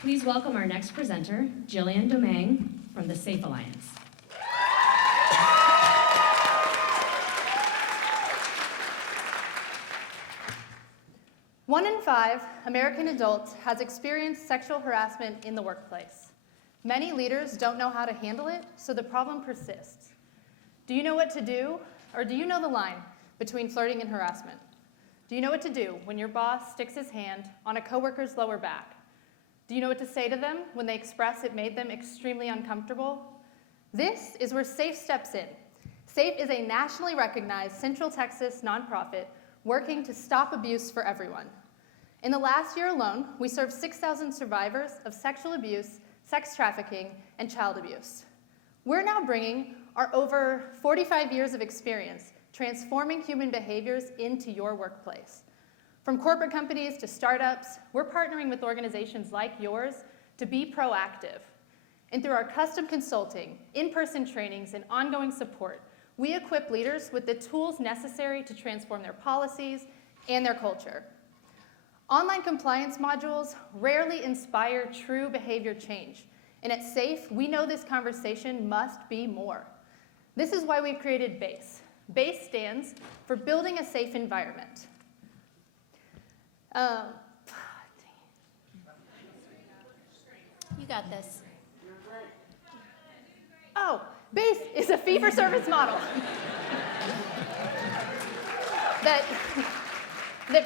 Please welcome our next presenter, Jillian Domingue from the Safe Alliance. One in 5 American adults has experienced sexual harassment in the workplace. Many leaders don't know how to handle it, so the problem persists. Do you know what to do, or do you know the line between flirting and harassment? Do you know what to do when your boss sticks his hand on a coworker's lower back? Do you know what to say to them when they express it made them extremely uncomfortable? This is where SAFE steps in. SAFE is a nationally recognized Central Texas nonprofit working to stop abuse for everyone. In the last year alone, we served 6,000 survivors of sexual abuse, sex trafficking, and child abuse. We're now bringing our over 45 years of experience transforming human behaviors into your workplace. From corporate companies to startups, we're partnering with organizations like yours to be proactive. And through our custom consulting, in-person trainings, and ongoing support, we equip leaders with the tools necessary to transform their policies and their culture. Online compliance modules rarely inspire true behavior change. And at SAFE, we know this conversation must be more. This is why we've created BASE. BASE stands for Building a Safe Environment. You got this. Oh, BASE is a fee-for-service model that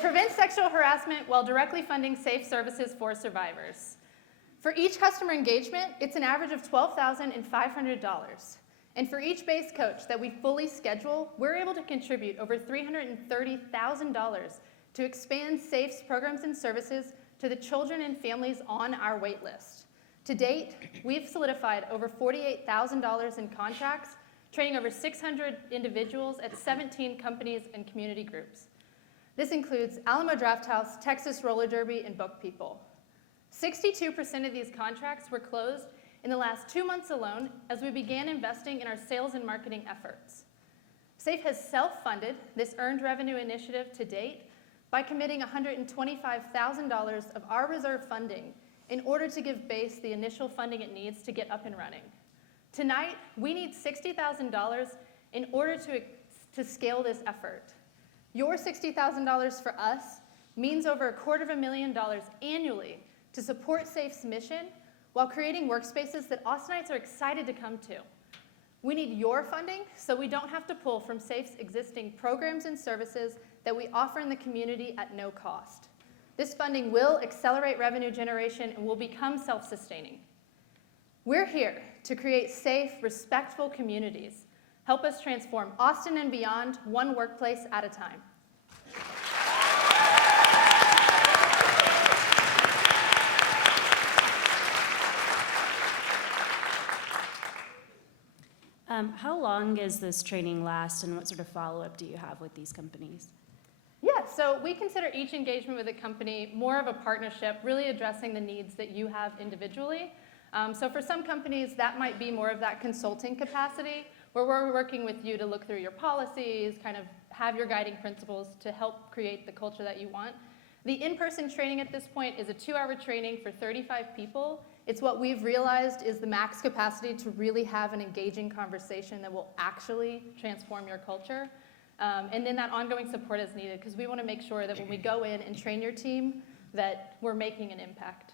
prevents sexual harassment while directly funding safe services for survivors. For each customer engagement, it's an average of $12,500. And for each BASE coach that we fully schedule, we're able to contribute over $330,000 to expand SAFE's programs and services to the children and families on our wait list. To date, we've solidified over $48,000 in contracts, training over 600 individuals at 17 companies and community groups. This includes Alamo Drafthouse, Texas Roller Derby, and Book People. 62% of these contracts were closed in the last 2 months alone as we began investing in our sales and marketing efforts. SAFE has self-funded this earned revenue initiative to date by committing $125,000 of our reserve funding in order to give BASE the initial funding it needs to get up and running. Tonight, we need $60,000 in order to scale this effort. Your $60,000 for us means over $250,000 annually to support SAFE's mission while creating workspaces that Austinites are excited to come to. We need your funding so we don't have to pull from SAFE's existing programs and services that we offer in the community at no cost. This funding will accelerate revenue generation and will become self-sustaining. We're here to create safe, respectful communities. Help us transform Austin and beyond, one workplace at a time. How long does this training last, and what sort of follow-up do you have with these companies? Yeah, so we consider each engagement with a company more of a partnership, really addressing the needs that you have individually. So for some companies, that might be more of that consulting capacity, where we're working with you to look through your policies, kind of have your guiding principles to help create the culture that you want. The in-person training at this point is a 2-hour training for 35 people. It's what we've realized is the max capacity to really have an engaging conversation that will actually transform your culture. And then that ongoing support is needed because we want to make sure that when we go in and train your team that we're making an impact.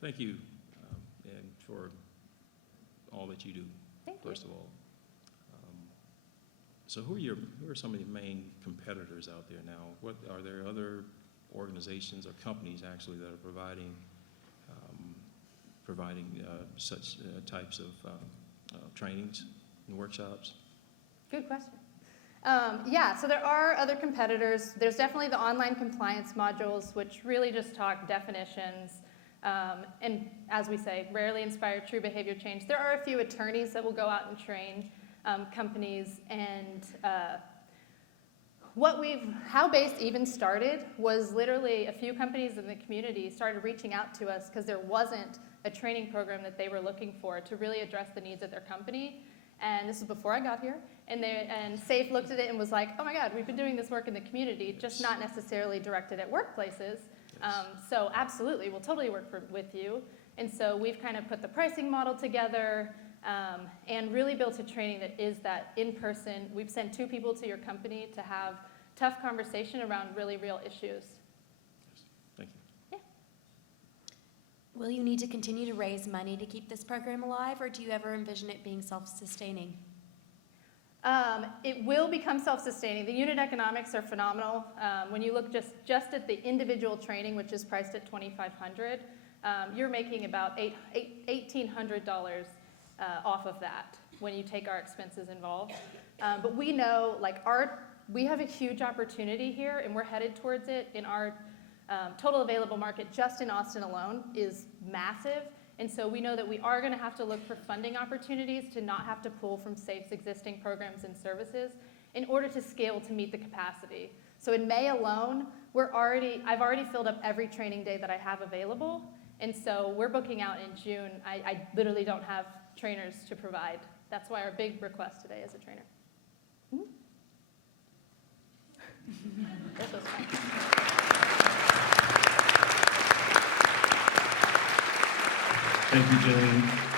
Thank you, and for all that you do, first of all. So who are some of the main competitors out there now? What are there other organizations or companies actually that are providing such types of trainings and workshops? Good question. Yeah, so there are other competitors. There's definitely the online compliance modules, which really just talk definitions, and as we say, rarely inspire true behavior change. There are a few attorneys that will go out and train companies, and how BASE even started was literally a few companies in the community started reaching out to us because there wasn't a training program that they were looking for to really address the needs of their company. And this was before I got here. And SAFE looked at it and was like, oh my God, we've been doing this work in the community, just not necessarily directed at workplaces. So absolutely, we'll totally work with you. And so we've kind of put the pricing model together and really built a training that is that in-person. We've sent 2 people to your company to have tough conversation around really real issues. Thank you. Will you need to continue to raise money to keep this program alive, or do you ever envision it being self-sustaining? It will become self-sustaining. The unit economics are phenomenal. When you look just at the individual training, which is priced at $2,500, you're making about $1,800 off of that when you take our expenses involved. But we know, like, we have a huge opportunity here, and we're headed towards it. In our total available market, just in Austin alone, is massive. And so we know that we are going to have to look for funding opportunities to not have to pull from SAFE's existing programs and services in order to scale to meet the capacity. So in May alone, I've already filled up every training day that I have available. And so we're booking out in June. I literally don't have trainers to provide. That's why our big request today is a trainer. This was fun. Thank you, Jillian.